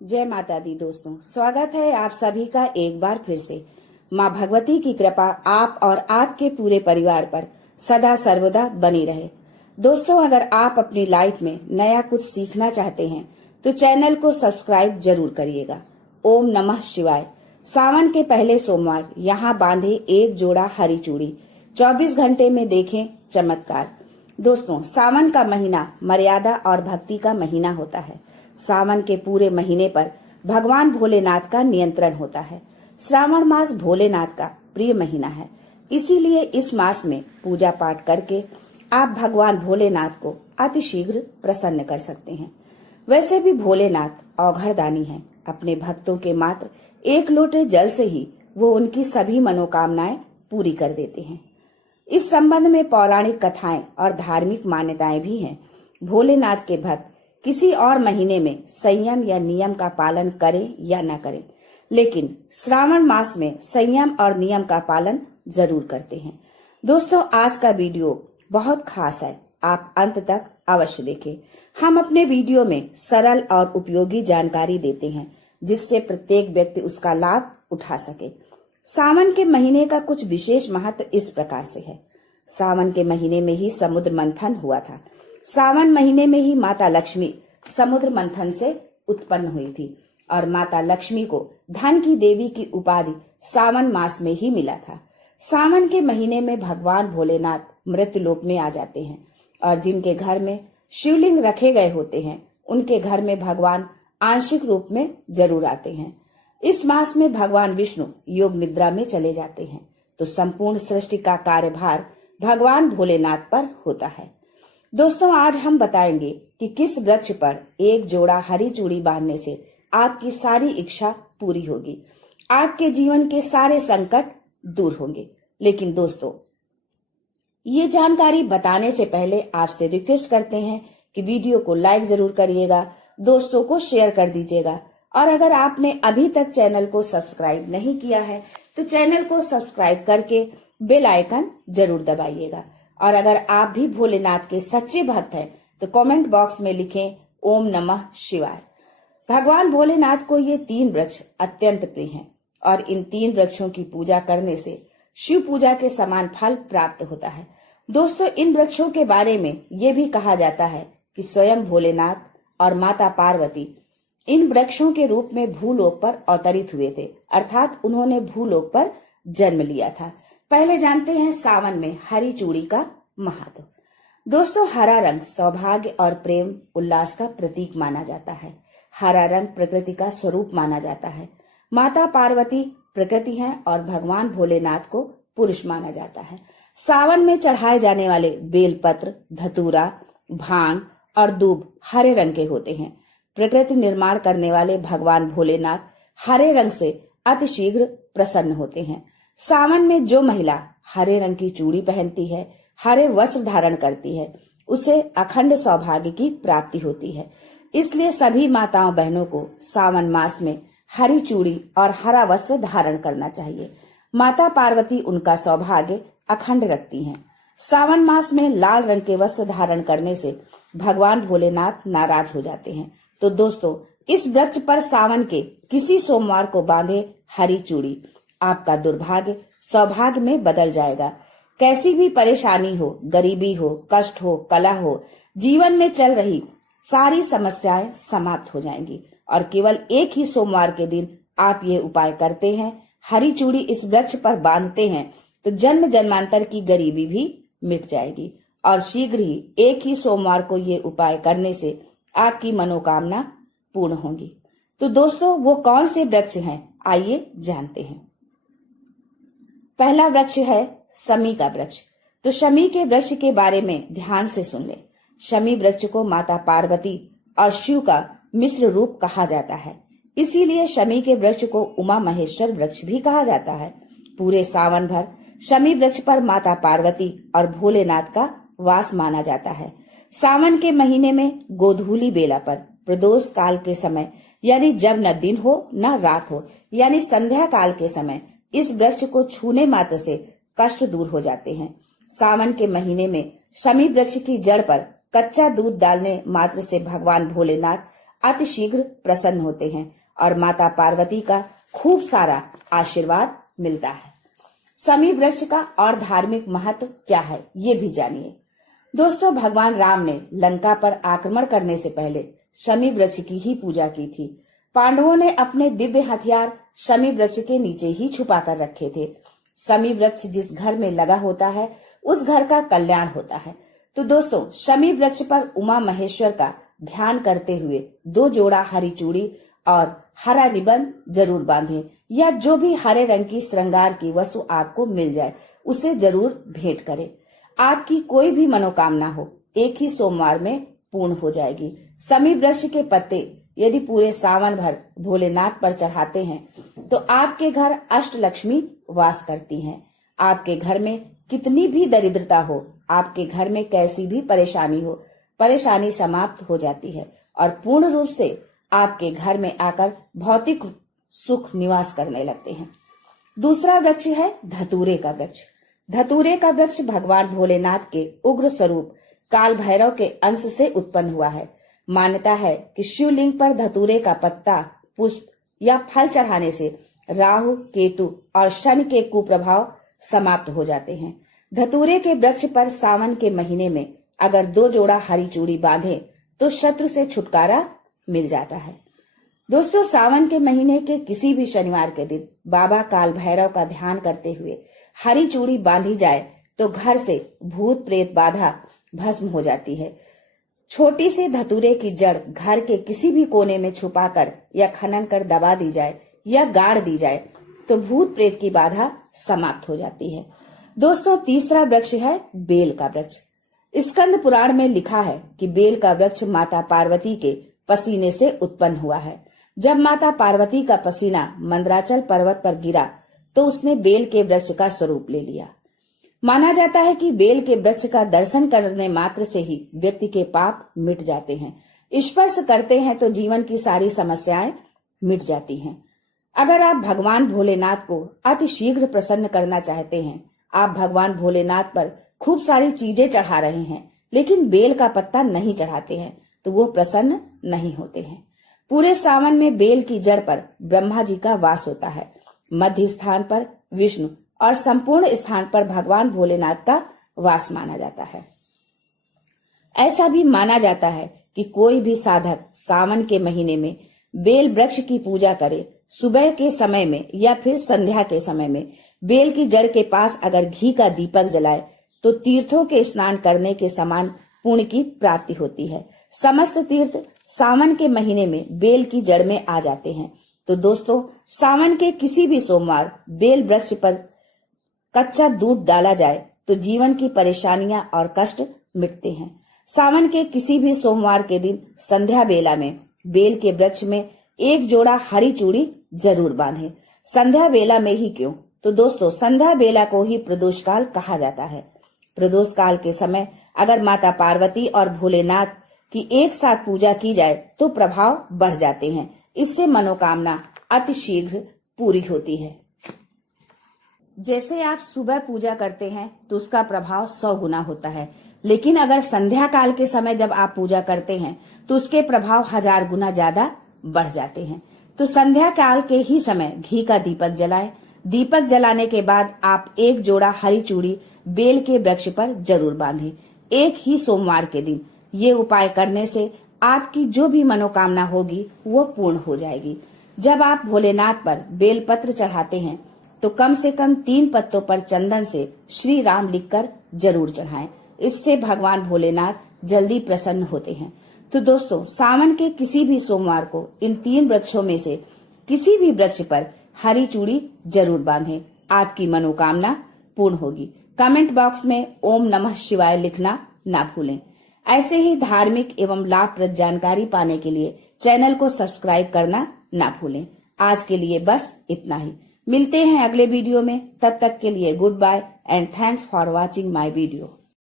जय माता दी दोस्तों, स्वागत है आप सभी का एक बार फिर से। माँ भगवती की कृपा आप और आपके पूरे परिवार पर सदा सर्वदा बनी रहे। दोस्तों, अगर आप अपनी लाइफ में नया कुछ सीखना चाहते हैं तो चैनल को सब्सक्राइब जरूर करिएगा। ओम नमः शिवाय। सावन के पहले सोमवार यहाँ बांधे एक जोड़ा हरी चूड़ी, 24 घंटे में देखें चमत्कार। दोस्तों, सावन का महीना मर्यादा और भक्ति का महीना होता है। सावन के पूरे महीने पर भगवान भोलेनाथ का नियंत्रण होता है। श्रावण मास भोलेनाथ का प्रिय महीना है, इसीलिए इस मास में पूजा पाठ करके आप भगवान भोलेनाथ को अतिशीघ्र प्रसन्न कर सकते हैं। वैसे भी भोलेनाथ औघड़दानी हैं। अपने भक्तों के मात्र एक लोटे जल से ही वो उनकी सभी मनोकामनाएं पूरी कर देते हैं। इस संबंध में पौराणिक कथाएं और धार्मिक मान्यताएं भी हैं। भोलेनाथ के भक्त किसी और महीने में संयम या नियम का पालन करें या न करें, लेकिन श्रावण मास में संयम और नियम का पालन जरूर करते हैं। दोस्तों, आज का वीडियो बहुत खास है, आप अंत तक अवश्य देखें। हम अपने वीडियो में सरल और उपयोगी जानकारी देते हैं जिससे प्रत्येक व्यक्ति उसका लाभ उठा सके। सावन के महीने का कुछ विशेष महत्व इस प्रकार से है। सावन के महीने में ही समुद्र मंथन हुआ था। सावन महीने में ही माता लक्ष्मी समुद्र मंथन से उत्पन्न हुई थी और माता लक्ष्मी को धन की देवी की उपाधि सावन मास में ही मिला था। सावन के महीने में भगवान भोलेनाथ मृत्युलोक में आ जाते हैं और जिनके घर में शिवलिंग रखे गए होते हैं उनके घर में भगवान आंशिक रूप में जरूर आते हैं। इस मास में भगवान विष्णु योग निद्रा में चले जाते हैं, तो संपूर्ण सृष्टि का कार्यभार भगवान भोलेनाथ पर होता है। दोस्तों, आज हम बताएंगे कि किस वृक्ष पर एक जोड़ा हरी चूड़ी बांधने से आपकी सारी इच्छा पूरी होगी, आपके जीवन के सारे संकट दूर होंगे। लेकिन दोस्तों, ये जानकारी बताने से पहले आपसे रिक्वेस्ट करते हैं कि वीडियो को लाइक जरूर करिएगा, दोस्तों को शेयर कर दीजिएगा और अगर आपने अभी तक चैनल को सब्सक्राइब नहीं किया है तो चैनल को सब्सक्राइब करके बेल आइकन जरूर दबाइएगा। और अगर आप भी भोलेनाथ के सच्चे भक्त हैं तो कमेंट बॉक्स में लिखें ओम नमः शिवाय। भगवान भोलेनाथ को ये 3 वृक्ष अत्यंत प्रिय हैं और इन 3 वृक्षों की पूजा करने से शिव पूजा के समान फल प्राप्त होता है। दोस्तों, इन वृक्षों के बारे में ये भी कहा जाता है कि स्वयं भोलेनाथ और माता पार्वती इन वृक्षों के रूप में भूलोक पर अवतरित हुए थे, अर्थात उन्होंने भूलोक पर जन्म लिया था। पहले जानते हैं सावन में हरी चूड़ी का महत्व। दोस्तों, हरा रंग सौभाग्य और प्रेम उल्लास का प्रतीक माना जाता है। हरा रंग प्रकृति का स्वरूप माना जाता है। माता पार्वती प्रकृति हैं और भगवान भोलेनाथ को पुरुष माना जाता है। सावन में चढ़ाए जाने वाले बेलपत्र, धतूरा, भांग और दूब हरे रंग के होते हैं। प्रकृति निर्माण करने वाले भगवान भोलेनाथ हरे रंग से अतिशीघ्र प्रसन्न होते हैं। सावन में जो महिला हरे रंग की चूड़ी पहनती है, हरे वस्त्र धारण करती है, उसे अखंड सौभाग्य की प्राप्ति होती है। इसलिए सभी माताओं बहनों को सावन मास में हरी चूड़ी और हरा वस्त्र धारण करना चाहिए। माता पार्वती उनका सौभाग्य अखंड रखती हैं। सावन मास में लाल रंग के वस्त्र धारण करने से भगवान भोलेनाथ नाराज हो जाते हैं। तो दोस्तों, इस वृक्ष पर सावन के किसी सोमवार को बांधे हरी चूड़ी आपका दुर्भाग्य सौभाग्य में बदल जाएगा। कैसी भी परेशानी हो, गरीबी हो, कष्ट हो, कलह हो, जीवन में चल रही सारी समस्याएं समाप्त हो जाएंगी। और केवल एक ही सोमवार के दिन आप ये उपाय करते हैं, हरी चूड़ी इस वृक्ष पर बांधते हैं, तो जन्म जन्मांतर की गरीबी भी मिट जाएगी और शीघ्र ही एक ही सोमवार को ये उपाय करने से आपकी मनोकामना पूर्ण होगी। तो दोस्तों, वो कौन से वृक्ष हैं, आइए जानते हैं। पहला वृक्ष है शमी का वृक्ष। तो शमी के वृक्ष के बारे में ध्यान से सुन ले। शमी वृक्ष को माता पार्वती और शिव का मिश्र रूप कहा जाता है, इसीलिए शमी के वृक्ष को उमा महेश्वर वृक्ष भी कहा जाता है। पूरे सावन भर शमी वृक्ष पर माता पार्वती और भोलेनाथ का वास माना जाता है। सावन के महीने में गोधूली बेला पर प्रदोष काल के समय, यानी जब न दिन हो न रात हो, यानी संध्या काल के समय इस वृक्ष को छूने मात्र से कष्ट दूर हो जाते हैं। सावन के महीने में शमी वृक्ष की जड़ पर कच्चा दूध डालने मात्र से भगवान भोलेनाथ अतिशीघ्र प्रसन्न होते हैं और माता पार्वती का खूब सारा आशीर्वाद मिलता है। शमी वृक्ष का और धार्मिक महत्व क्या है, ये भी जानिए। दोस्तों, भगवान राम ने लंका पर आक्रमण करने से पहले शमी वृक्ष की ही पूजा की थी। पांडवों ने अपने दिव्य हथियार शमी वृक्ष के नीचे ही छुपा कर रखे थे। शमी वृक्ष जिस घर में लगा होता है उस घर का कल्याण होता है। तो दोस्तों, शमी वृक्ष पर उमा महेश्वर का ध्यान करते हुए 2 जोड़ा हरी चूड़ी और हरा रिबन जरूर बांधें, या जो भी हरे रंग की श्रृंगार की वस्तु आपको मिल जाए उसे जरूर भेंट करें। आपकी कोई भी मनोकामना हो एक ही सोमवार में पूर्ण हो जाएगी। शमी वृक्ष के पत्ते यदि पूरे सावन भर भोलेनाथ पर चढ़ाते हैं तो आपके घर अष्टलक्ष्मी वास करती हैं। आपके घर में कितनी भी दरिद्रता हो, आपके घर में कैसी भी परेशानी हो, परेशानी समाप्त हो जाती है और पूर्ण रूप से आपके घर में आकर भौतिक सुख निवास करने लगते हैं। दूसरा वृक्ष है धतूरे का वृक्ष। धतूरे का वृक्ष भगवान भोलेनाथ के उग्र स्वरूप काल भैरव के अंश से उत्पन्न हुआ है। मान्यता है कि शिवलिंग पर धतूरे का पत्ता, पुष्प या फल चढ़ाने से राहु, केतु और शनि के कुप्रभाव समाप्त हो जाते हैं। धतूरे के वृक्ष पर सावन के महीने में अगर 2 जोड़ा हरी चूड़ी बांधे तो शत्रु से छुटकारा मिल जाता है। दोस्तों, सावन के महीने के किसी भी शनिवार के दिन बाबा काल भैरव का ध्यान करते हुए हरी चूड़ी बांधी जाए तो घर से भूत प्रेत बाधा भस्म हो जाती है। छोटी सी धतूरे की जड़ घर के किसी भी कोने में छुपाकर या खनन कर दबा दी जाए या गाड़ दी जाए तो भूत प्रेत की बाधा समाप्त हो जाती है। दोस्तों, तीसरा वृक्ष है बेल का वृक्ष। स्कंद पुराण में लिखा है कि बेल का वृक्ष माता पार्वती के पसीने से उत्पन्न हुआ है। जब माता पार्वती का पसीना मंदराचल पर्वत पर गिरा तो उसने बेल के वृक्ष का स्वरूप ले लिया। माना जाता है कि बेल के वृक्ष का दर्शन करने मात्र से ही व्यक्ति के पाप मिट जाते हैं। स्पर्श करते हैं तो जीवन की सारी समस्याएं मिट जाती हैं। अगर आप भगवान भोलेनाथ को अति शीघ्र प्रसन्न करना चाहते हैं, आप भगवान भोलेनाथ पर खूब सारी चीजें चढ़ा रहे हैं लेकिन बेल का पत्ता नहीं चढ़ाते हैं तो वो प्रसन्न नहीं होते हैं। पूरे सावन में बेल की जड़ पर ब्रह्मा जी का वास होता है, मध्य स्थान पर विष्णु और संपूर्ण स्थान पर भगवान भोलेनाथ का वास माना जाता है। ऐसा भी माना जाता है कि कोई भी साधक सावन के महीने में बेल वृक्ष की पूजा करे, सुबह के समय में या फिर संध्या के समय में बेल की जड़ के पास अगर घी का दीपक जलाए तो तीर्थों के स्नान करने के समान पुण्य की प्राप्ति होती है। समस्त तीर्थ सावन के महीने में बेल की जड़ में आ जाते हैं। तो दोस्तों, सावन के किसी भी सोमवार बेल वृक्ष पर कच्चा दूध डाला जाए तो जीवन की परेशानियां और कष्ट मिटते हैं। सावन के किसी भी सोमवार के दिन संध्या बेला में बेल के वृक्ष में 1 जोड़ा हरी चूड़ी जरूर बांधें। संध्या बेला में ही क्यों? तो दोस्तों, संध्या बेला को ही प्रदोष काल कहा जाता है। प्रदोष काल के समय अगर माता पार्वती और भोलेनाथ की एक साथ पूजा की जाए तो प्रभाव बढ़ जाते हैं। इससे मनोकामना अति शीघ्र पूरी होती है। जैसे आप सुबह पूजा करते हैं तो उसका प्रभाव 100 गुना होता है, लेकिन अगर संध्या काल के समय जब आप पूजा करते हैं तो उसके प्रभाव 1000 गुना ज्यादा बढ़ जाते हैं। तो संध्या काल के ही समय घी का दीपक जलाएं। दीपक जलाने के बाद आप 1 जोड़ा हरी चूड़ी बेल के वृक्ष पर जरूर बांधें, एक ही सोमवार के दिन। ये उपाय करने से आपकी जो भी मनोकामना होगी वो पूर्ण हो जाएगी। जब आप भोलेनाथ पर बेल पत्र चढ़ाते हैं तो कम से कम 3 पत्तों पर चंदन से श्री राम लिखकर जरूर चढ़ाएं। इससे भगवान भोलेनाथ जल्दी प्रसन्न होते हैं। तो दोस्तों, सावन के किसी भी सोमवार को इन 3 वृक्षों में से किसी भी वृक्ष पर हरी चूड़ी जरूर बांधें, आपकी मनोकामना पूर्ण होगी। कमेंट बॉक्स में ओम नमः शिवाय लिखना ना भूलें। ऐसे ही धार्मिक एवं लाभप्रद जानकारी पाने के लिए चैनल को सब्सक्राइब करना ना भूलें। आज के लिए बस इतना ही। मिलते हैं अगले वीडियो में। तब तक के लिए goodbye and thanks for watching my video.